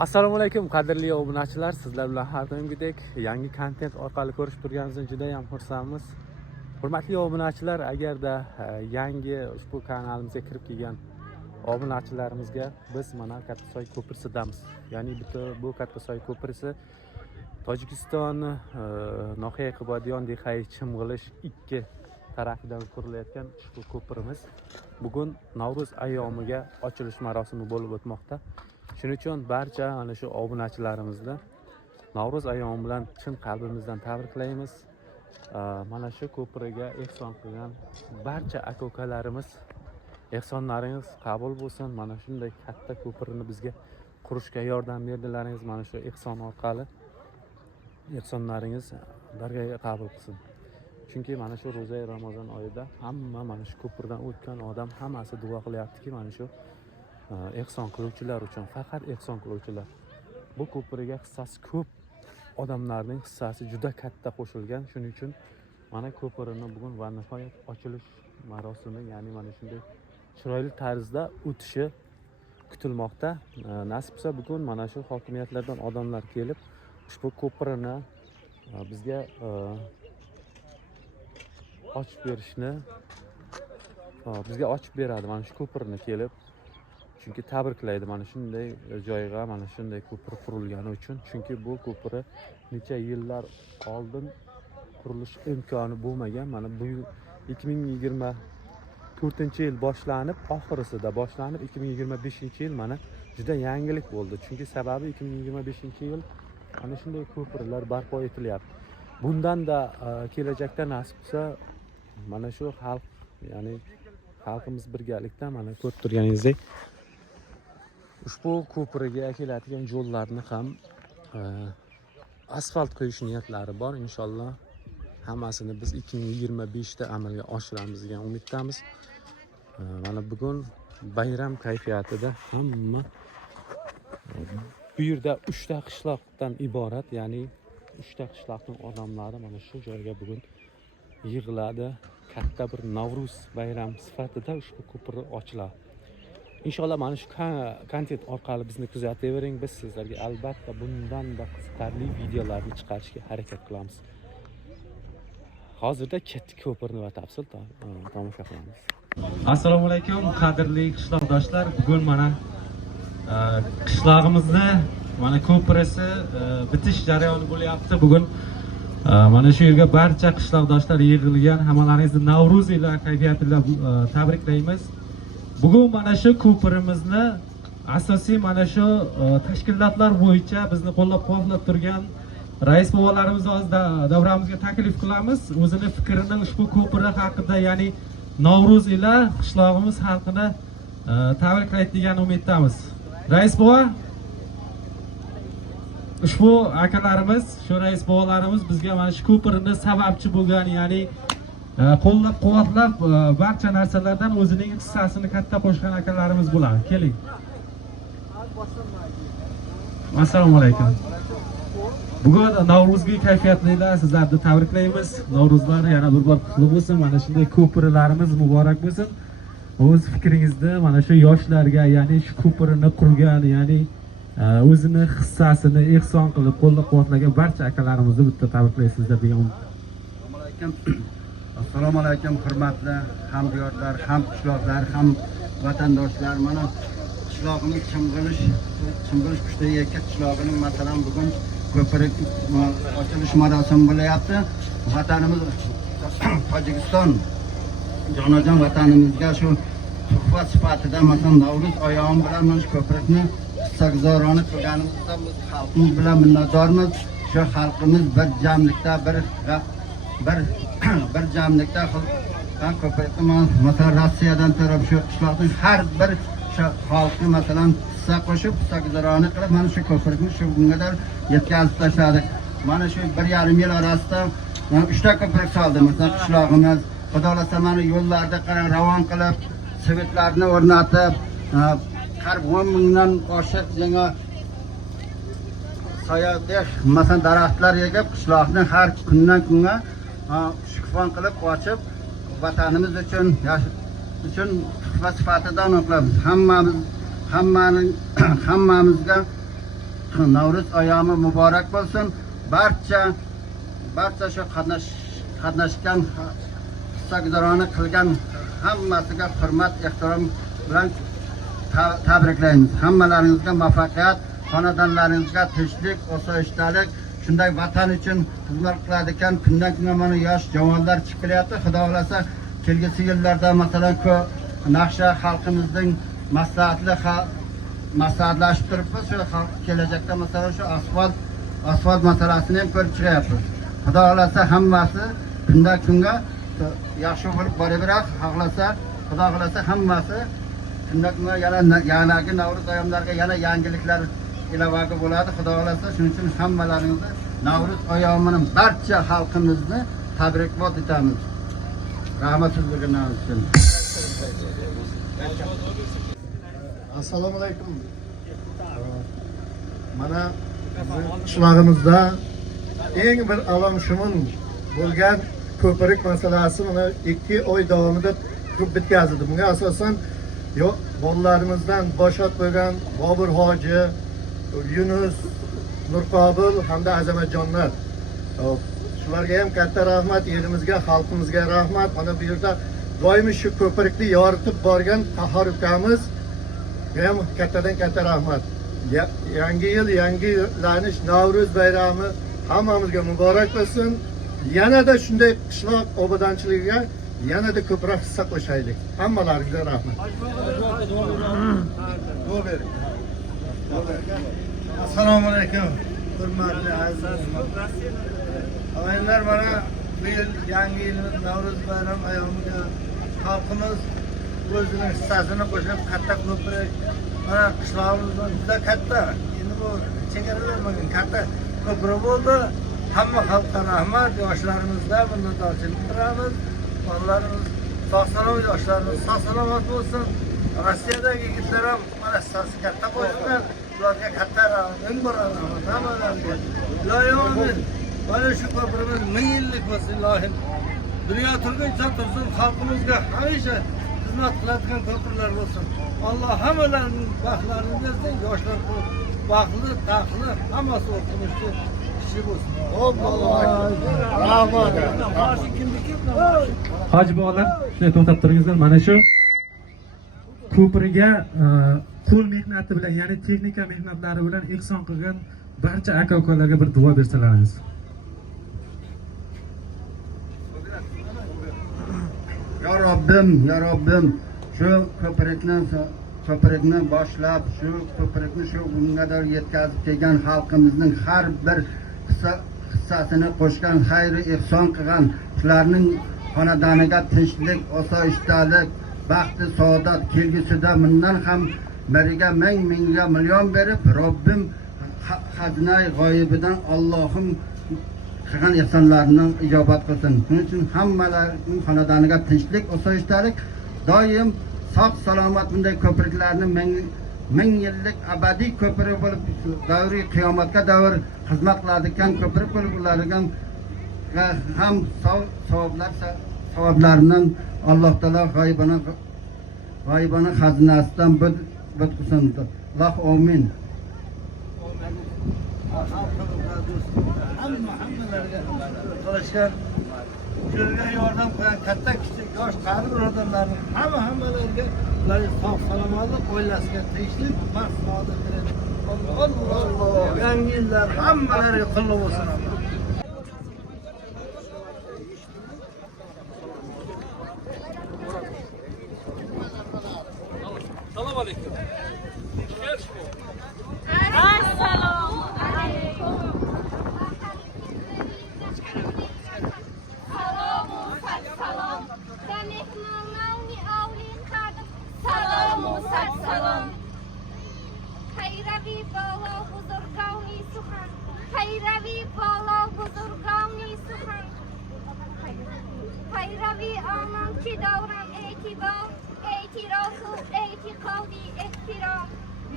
Assalomu alaykum qadrli obunachilar, sizlar bilan har doimgidek yangi kontent orqali ko'rishib turganingizdan juda ham xursandmiz. Hurmatli obunachilar, agarda yangi ushbu kanalimizga kirib kelgan obunachilarimizga biz mana Kattasoy ko'prisidamiz. Ya'ni bu Kattasoy ko'prisi Tojikiston Noxiya Qibodiyon Dixay Chimg'ilish 2 tarafidan qurilayotgan ushbu ko'primiz bugun Navro'z ayyomiga ochilish marosimi bo'lib o'tmoqda. Shuning uchun barcha ana shu obunachilarimizni Navro'z ayyomi bilan chin qalbimizdan tabriklaymiz. Mana shu ko'priga ehson qilgan barcha aka-ukalarimiz ehsonlaringiz qabul bo'lsin. Mana shunday katta ko'pirni bizga qurishga yordam berdilaringiz. Mana shu ehson orqali ehsonlaringiz dargohiga qabul qilsin. Chunki mana shu ro'za Ramazon oyida hamma mana shu ko'pirdan o'tgan odam hammasi duo qilyaptiki, mana shu ehson qiluvchilar uchun, faqat ehson qiluvchilar. Bu ko'piriga hissasi ko'p odamlarning hissasi juda katta qo'shilgan. Shuning uchun mana ko'pirini bugun va nihoyat ochilish marosimi, ya'ni mana shunday chiroyli tarzda o'tishi kutilmoqda. Nasib bo'lsa bugun mana shu hokimiyatlardan odamlar kelib ushbu ko'pirini bizga ochib berishni, bizga ochib beradi mana shu ko'pirni kelib. Chunki tabriklaydi mana shunday joyga, mana shunday ko'pir qurilgani uchun. Chunki bu ko'piri necha yillar oldin qurilish imkoni bo'lmagan. Mana bu 2024-yil boshlanib, oxirisida boshlanib 2025-yil mana juda yangilik bo'ldi. Chunki sababi 2025-yil mana shunday ko'pirlar barpo etilyapti. Bundan-da kelajakda nasib bo'lsa mana shu xalq, ya'ni xalqimiz birgalikda mana ko'rib turganingizdek ushbu ko'piriga keladigan yo'llarni ham asfalt qo'yish niyatlari bor. Inshaalloh hammasini biz 2025da amalga oshiramiz degan umiddamiz. Mana bugun bayram kayfiyatida hamma bu yerda 3 ta qishloqdan iborat, ya'ni 3 ta qishloqning odamlari mana shu joyga bugun yig'iladi. Katta bir Navro'z bayram sifatida ushbu ko'pir ochiladi. Inshaalloh mana shu kontent orqali bizni kuzatavering. Biz sizlarga albatta bundan da qiziqarli videolarni chiqarishga harakat qilamiz. Hozirda katta ko'pirni batafsil tomosha qilamiz. Assalomu alaykum qadrli qishloqdoshlar. Bugun mana qishlog'imizni mana ko'prisi bitish jarayoni bo'lyapti. Bugun mana shu yerga barcha qishloqdoshlar yig'ilgan. Hammalaringizni Navro'z ila kayfiyati bilan tabriklaymiz. Bugun mana shu ko'pirimizni asosiy mana shu tashkilotlar bo'yicha bizni qo'llab-quvvatlab turgan rais bobolarimiz davramizga taklif qilamiz. O'zini fikrini ushbu ko'pir haqida, ya'ni Navro'z ila qishlog'imiz xalqini tabriklaydi degan umiddamiz. Rais bobo, ushbu akalarimiz, shu rais bobolarimiz bizga mana shu ko'pirni sababchi bo'lgan, ya'ni qo'llab-quvvatlab barcha narsalardan o'zining hissasini katta qo'shgan akalarimiz bo'ladi. Keling. Assalomu alaykum. Bugun Navro'zga kayfiyatlilar, sizlarni tabriklaymiz. Navro'zlar yana bir bor qutlug' bo'lsin. Mana shunday ko'pirlarimiz muborak bo'lsin. O'z fikringizni mana shu yoshlarga, ya'ni shu ko'pirini qurgan, ya'ni o'zini hissasini ehson qilib qo'llab-quvvatlagan barcha akalarimizni bitta tabriklaysizlar degan. Assalomu alaykum hurmatli hamyurtlar, ham qishloqlar, ham vatandoshlar. Mana qishlog'imiz Chimg'ilish 2 qishlog'ining masalan bugun ko'prik ochilish marosimi bo'lyapti. Vatanimiz Tojikiston jonajon vatanimizga shu tuhfa sifatida masalan Navro'z ayyomi bilan mana shu ko'prikni hissaguzorona qilganimizda biz xalqimiz bilan minnatdormiz. Shu xalqimiz bir jamlikda bir jamlikda ko'prikni masalan Rossiyadan taraf shu qishloqning har bir xalqni masalan hissa qo'shib hissaguzorona qilib mana shu ko'prikni shu kungacha yetkazib tashladik. Mana shu 1,5 yil orasida 3 ta ko'prik soldi masalan qishlog'imiz. Xudoolasa mana yo'llarda qarang ravon qilib, svetlarni o'rnatib, 10 mingdan oshiq yangi soyadek masalan daraxtlar yigib qishloqni har kundan kunga shukfon qilib ochib vatanimiz uchun tuhfa sifatida aniqlamiz. Hammamizga Navruz ayyomi muborak bo'lsin. Barcha shu qatnashgan hissaguzorona qilgan hammasiga hurmat, ehtirom bilan tabriklaymiz. Hammalaringizga muvaffaqiyat, xonadonlaringizga tinchlik, osoyishtalik, shunday vatan uchun xizmat qiladigan kundan kunga mana yosh javohirlar chiqib kelyapti. Xudo xolasa kelgusi yillarda masalan Naqsha xalqimizning maslahatlashib turibmiz. Shu kelajakda masalan shu asfalt masalasini ham ko'rib chiqyapmiz. Xudo xolasa hammasi kundan kunga yaxshi bo'lib boraveradi. Xohlasa, Xudo xolasa hammasi kundan kunga yanagi Navruz oyomiga yana yangiliklar ilovasi bo'ladi. Xudo xolasa shuning uchun hammalaringizni Navruz oyomining barcha xalqimizni tabriklab etamiz. Rahmat sizlarga uchun. Assalomu alaykum. Mana qishlog'imizda eng bir alamshumun bo'lgan ko'prik masalasi mana 2 oy davomida ko'p bitkazildi. Bunga asosan bolalarimizdan boshot bo'lgan Bobur hoji, Yunus, Nurqobil hamda Azamatjonlar. Shularga ham katta rahmat, elimizga, xalqimizga rahmat. Mana bu yerda doimiy shu ko'prikni yoritib borgan Qahhor ukamiz ham kattadan katta rahmat. Yangi yil, yangi lanish Navruz bayrami hammamizga muborak bo'lsin. Yanada shunday qishloq obodonchiligiga yanada ko'proq hissa qo'shaylik. Hammalaringizga rahmat. Assalomu alaykum. Hurmatli aziz og'aynilar, mana bu yil yangi yilimiz Navruz bayram ayyomiga xalqimiz o'zining hissasini qo'shib katta ko'prik, mana qishlog'imizda juda katta, endi bu chegaralanmagan katta ko'prik bo'ldi. Hamma xalqqa rahmat, yoshlarimizda minnatdorchilik bildiramiz. Bolalarimiz sog'-salomat, yoshlarimiz sog'-salomat bo'lsin. Rossiyadagi yigitlar ham mana hissasi katta qo'shgan. Ularga katta rahmat beramiz. Hammalarga ilohim, mana shu ko'primiz 1000 yillik bo'lsin ilohim. Dunyo turguncha tursin, xalqimizga hamisha xizmat qiladigan ko'priklar bo'lsin. Alloh hammalaring baxtlarini bersin, yoshlar baxtli, taqli, hammasi o'qimishli kishi bo'lsin. Rahmat. Hoji bolalar, shunday to'xtab turingizlar. Mana shu ko'priga qo'l mehnati bilan, ya'ni texnika mehnatlari bilan ehson qilgan barcha aka-ukalarga bir duo bersalaringiz. Ya Robbim, shu ko'prikni boshlab, shu ko'prikni shu bungadir yetkazib kelgan xalqimizning har bir hissasini qo'shgan, xayri ehson qilgan, shularning xonadoniga tinchlik, osoyishtalik, baxti, saodat kelgusida bundan ham biriga mingga million berib, Robbim xazinai g'oyibidan Allohim qilgan ehsonlarini ijobat qilsin. Shuning uchun hammalarining xonadoniga tinchlik, osoyishtalik, doim sog' salomat bunday ko'priklarni 1000 yillik abadiy ko'prik bo'lib, davriy qiyomatga davr xizmat qiladigan ko'prik bo'lib, ularga ham savoblaridan Alloh taolo g'oyibona xazinasidan bud qilsin. Alloh amin. Hammalarga qilishgan, yo'lga yordam qilgan katta kichik yosh qari birodarlarning hammalariga sog' salomatlik, oilasiga tinchlik, baxt, saodat tilayman. Alloh yangi yillar hammalariga qutlug' bo'lsin. Assalomu alaykum. Hayravi aman ki davran etibar, etirafı, etikadi, ehtiram.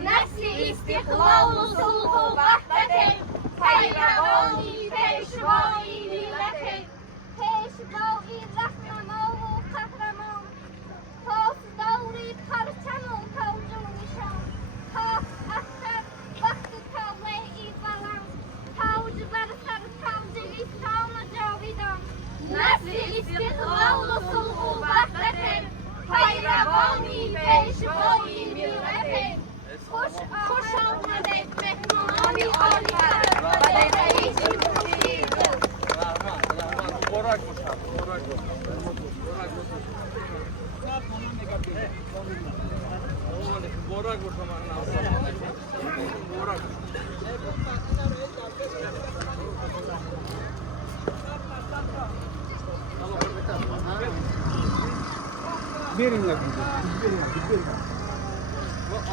Nesli istiklalı sulhu vahdetin, hayravani, peşvai, milletin. Peşvai, rahmanovu, kahraman. Has davri, parçanın kavcu nişan. Has ahtar, vakti kavle خوش آمدید مهمانان عالی و در رئیس جمهوری.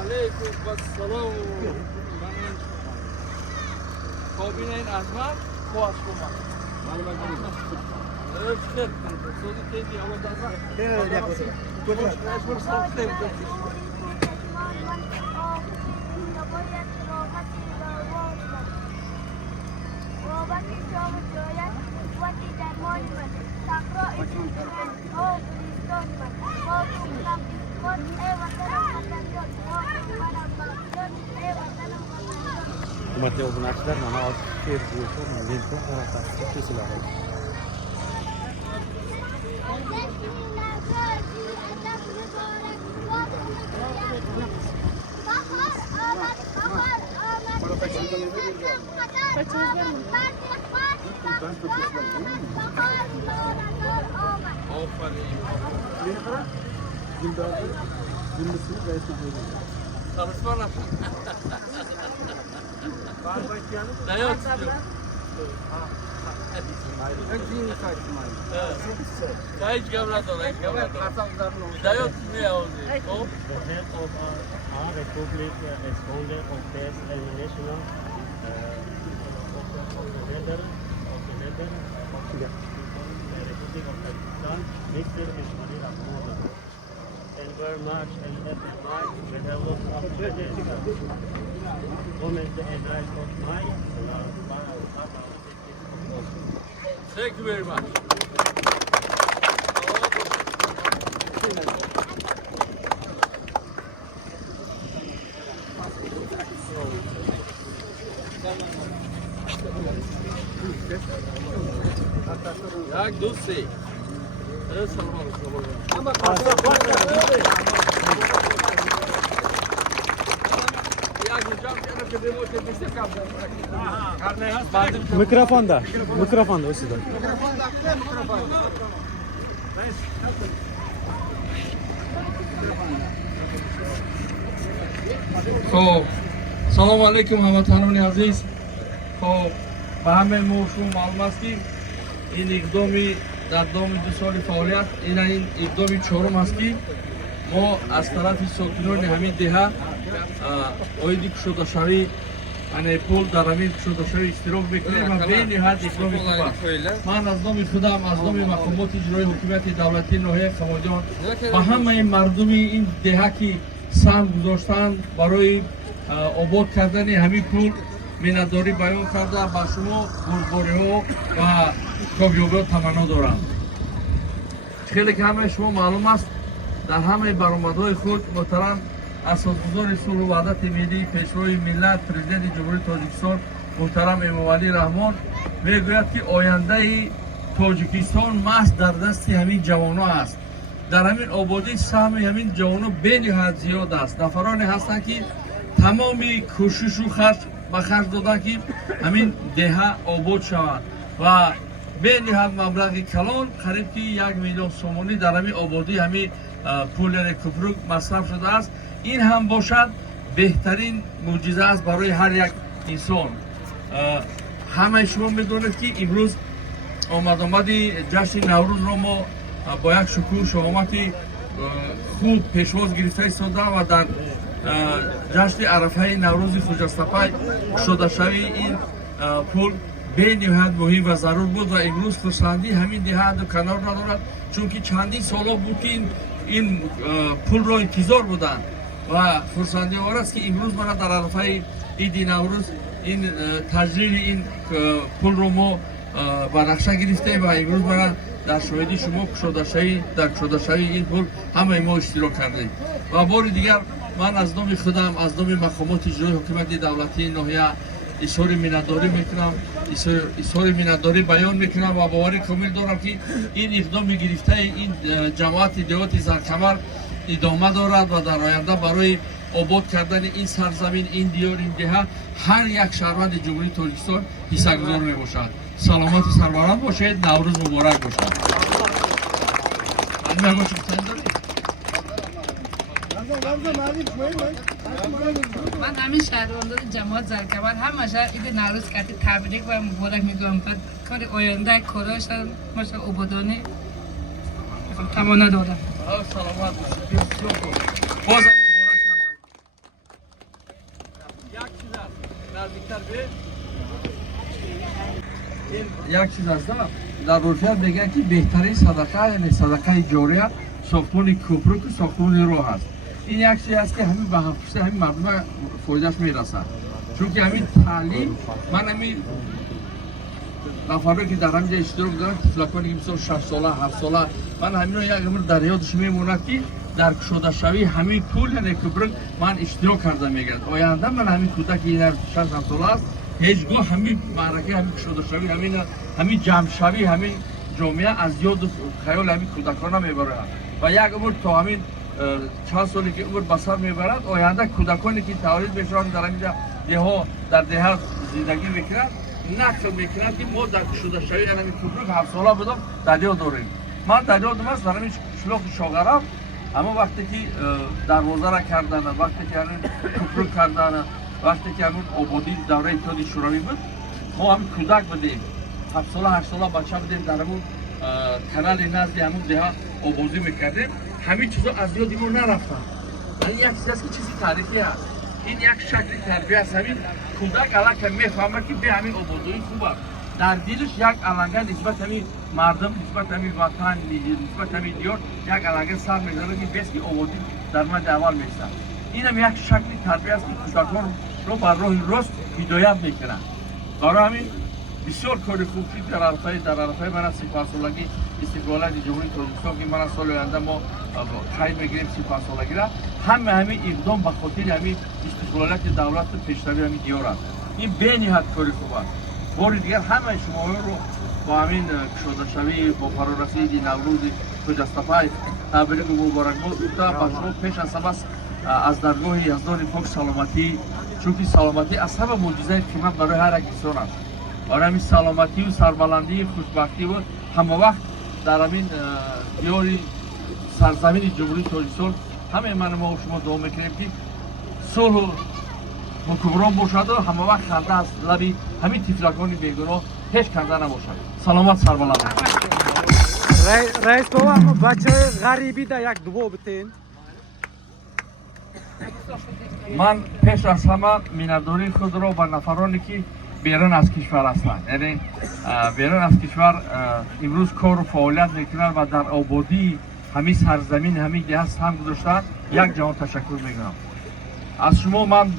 علیکم السلام. کابینه این ازمت خواهد شما. hurmatli obunachilar, mana hozir Facebook lenta orqasida kesiladi. Hiç gavrat ola, hiç gavrat ola. Dayot ne oldu? O? The head of our republic is founder of this international of the Republic of Pakistan, Mr. Ismail Ahmad. Thank you very much, and every night we have lots of comment and I got my Thank you very much. Jak dosti. Mikrofonda o sizda. خب سلام علیکم هموطنان عزیز. خب به همه ما شما معلوم است که این اقدامی در دام 2 سال فعالیت این اقدامی چهارم است که ما از طرف ساکنان همین دهه اویدی کشوده‌شوی پول در همین کشوده‌شوی اشتراک میکنیم و به نهایت اقدامی خوب است. من از نام خودم از نام مقامات اجرایی حکومت دولتی ناحیه خماجان و همه مردم این دهه که سهم گذاشتند برای آباد کردن همین پول منتداری بیان کرده با شما بردباری ها و کامیابی ها تمنا دارم. خیلی که همه شما معلوم است در همه برآمدهای خود محترم اساسگزار صلح و وحدت ملی پیشروی ملت پرزیدنت جمهوری تاجیکستان محترم امامعلی رحمان میگوید که آینده تاجیکستان محض در دست همین جوانان است. در همین آبادی سهم همین جوانان بنهایت زیاد است. نفرانی هستند که تمامی کوشش و خرج به خرج دادن که همین دهه آباد شود و به نهایت مبلغ کلان قریب که 1 میلیون سومانی در همین آبادی همین پول کپروک مصرف شده است. این هم باشد بهترین معجزه است برای هر یک انسان. همه شما میدونید که امروز آمدی جشن نوروز را ما با یک شکوه شهامتی خوب پیشواز گرفته ایستاده و در جشن عرفه نوروز خجستپای شده شوی این پول به نهایت مهم و ضرور بود و امروز خرسندی همین دهه دو کنار ندارد چون که چندین سالا بود که این پول را انتظار بودن و خرسندی آور است که امروز ما در عرفه عید نوروز این تجلیل این پول رو ما با نقشه گرفته و امروز ما در شاهدی شما در کشوده‌شوی این پول همه ما اشتراک کردیم و بار دیگر من از نام خودم از نام مقامات اجرایی حکومت دولتی ناحیه اظهار منتداری میکنم، اظهار منتداری بیان میکنم و باور کامل دارم که این اقدام گرفته این جماعت دیوات زرکمر ادامه دارد و در آینده برای obod kardani in sarzamин, in diyor, in deha har yak shahravandi Jumhuriyat Tojikiston hissaguzor mebashad. Salomat va sarvarand boshad, Navruz muborak boshad. من همین شهروندان جماعت زرکبر همشه عید نوروز کتی تبریک و مبارک میگم. بعد کار آینده کاراشون ماشا عبادانه تمانه دارم. سلامت باشید. بازم مبارک شما. یک چیز است. نزدیکتر به این یک چیز است. در روزیات میگن که بهترین صدقه یعنی صدقه جاریه ساختمان کوپرک و ساختمان راه است. این یک چیزی است که همین به هفته همین مردم فایدهش میرسه. چون که همین تعلیم من همین نفرایی که در همینجا اشتراک دارن طفلکانی که مثلا 6 ساله 7 ساله من همین رو یک امر در یادش میموند که در کشوده شوی همین پول یعنی کوپرک من اشتراک کرده میگرد. آینده من همین کودک این 6 ساله است هیچگاه همین معرکه همین کشوده شوی همین جمع شوی همین جامعه از یاد و خیال همین کودکان میبره و یک امر تا همین چند سالی که عمر بسر میبرد آینده کودکانی که تولید میشن در اینجا در دهات زندگی میکنند نقل میکنند که ما در کشوده شوی همین کوپرک 7 ساله بودم دریا داریم. من دریا دارم در همین شلوغ شاغرم اما وقتی که دروازه را کردن وقتی که همین کوپرک کردن وقتی که همین آبادی دوره اتحادیه شوروی بود ما هم کودک بودیم 7 ساله 8 ساله بچه بودیم در همون کانال نزد همون دهات آبادی میکردیم. همین چیزا از یادمون نرفتن. این یک چیز است که چیزی تاریخی است. این یک شکل تربیت است. همین کودک الان که میفهمه که به همین آبادی خوبه در دلش یک علنگه نسبت همین مردم نسبت همین وطن نسبت همین دیار یک علنگه سر میذاره که بس که آبادی در مد اول میسه. این هم یک شکل تربیت است که کودکان رو بر راه راست هدایت میکنن. برای همین بسیار کار خوبی در عرفه من سپاسگزاری استقلال جمهوری تاجیکستان که من سال آینده ما قید میگیریم سپاسگزاری را همین اقدام به خاطر همین استقلالات دولت پیشروی همین دیار است. این به نهایت کار خوب است. بار دیگر همه شما رو با همین کشوده شوی با فرارسیدی نوروز خجستپای تبریک و مبارکباد گفته با شما پیش از همه از درگاه یزدان پاک سلامتی چون که سلامتی از همه معجزه قیمت برای هر یک انسان است. برای همین سلامتی و سربلندی خوشبختی و همه وقت در همین دیاری سرزمین جمهوری تاجیکستان همه من ما و شما دعا میکنیم که صلح و حکمران باشد و همه وقت خنده از لبی همین طفلکان بیگناه هیچ خنده نباشد. سلامت سربلند. رئیس بابا بچه غریبی در یک دعا بتین. من پیش از همه مینداری خود را به نفرانی که بیرون از کشور هستند یعنی بیرون از کشور امروز کار و فعالیت میکنند و در آبادی همین سرزمین همین دهست هم گذاشتند یک جهان تشکر میکنم از شما. من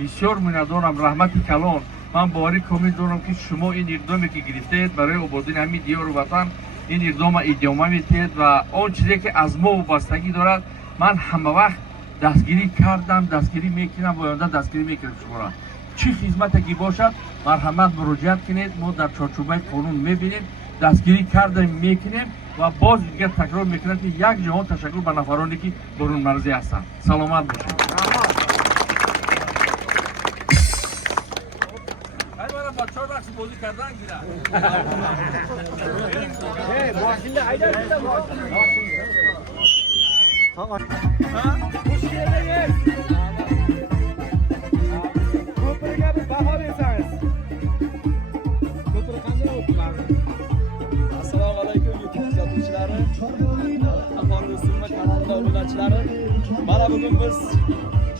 بسیار میندارم رحمت کلان من باوری کامل دارم که شما این اقدامی که گرفتید برای آبادی همین دیار و وطن این اقدام ادامه میدید و آن چیزی که از ما وابستگی دارد من همه وقت دستگیری کردم دستگیری میکنم و آینده دستگیری میکنم شما را. چی خدمتی که باشد مرحمت مراجعت کنید ما در چارچوبه قانون میبینیم دستگیری کردیم میکنیم و باز دیگر تکرار میکنم که یک جهان تشکر به نفرانی که برون مرزی هستند. سلامت باشید. بچه‌ها رقص بازی کردن Assalomu alaykum YouTube kuzatuvchilari, aholi do'stlar va kanal obunachilari. Mana bugun biz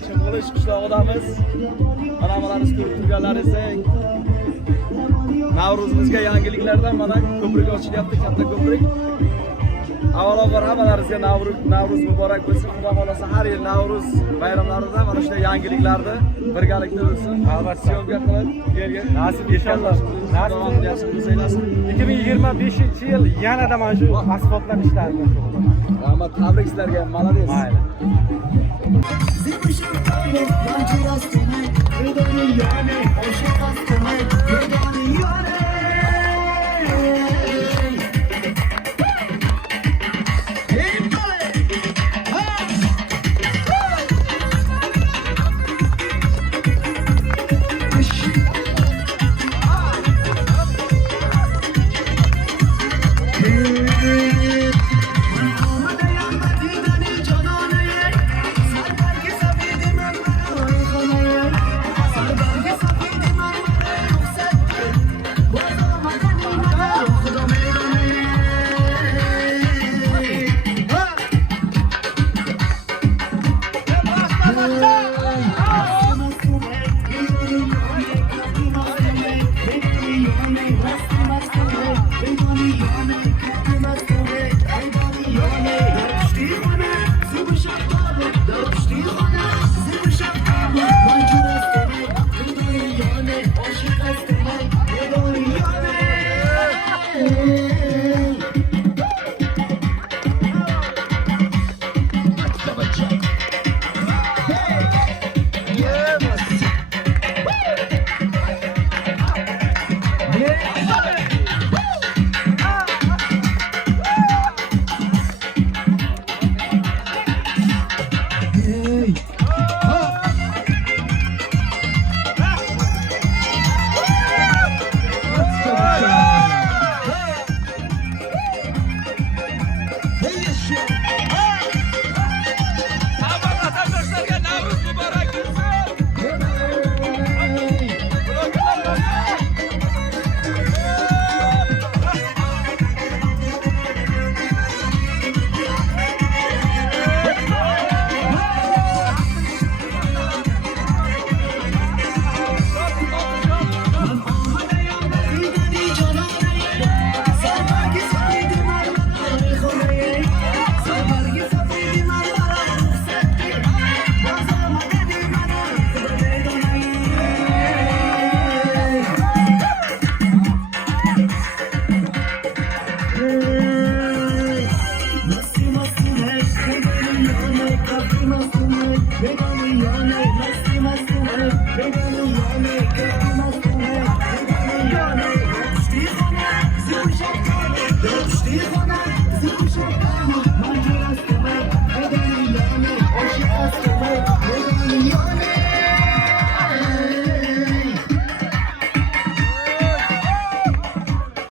Chimg'ilish qishlog'idamiz. Mana bularni ko'rib turganlaringizdek Navruzimizga yangiliklardan mana ko'prik ochilyapti, katta ko'prik. Avvalambor hammalaringizga Navruz muborak bo'lsin. Xudo xolasa har yil Navruz bayramlarida mana shunday yangiliklarni birgalikda bo'lsin. Albatta syomka qilib kelgan. Nasib inshaalloh. Nasib yaxshi bo'lsin. 2025-yil yanada mana shu asfaltlar ishlarini Rahmat, tabrik sizlarga. Malades. Mayli. Steh von der, sie